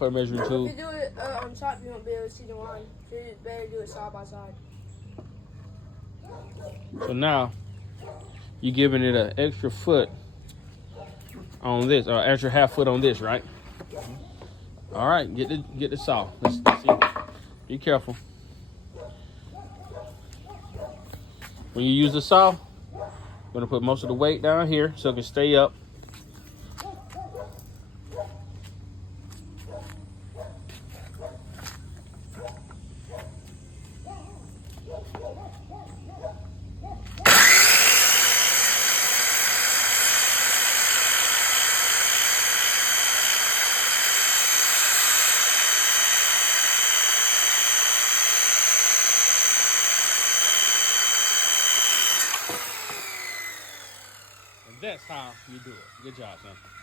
for a measuring If you tool. do it on top, you won't be able to see the line. So you better do it side by side. So now you're giving it an extra foot on this, or extra half foot on this, right? All right, get the saw. Let's see. Be careful. When you use the saw, you're gonna put most of the weight down here so it can stay up. And that's how you do it. Good job, son.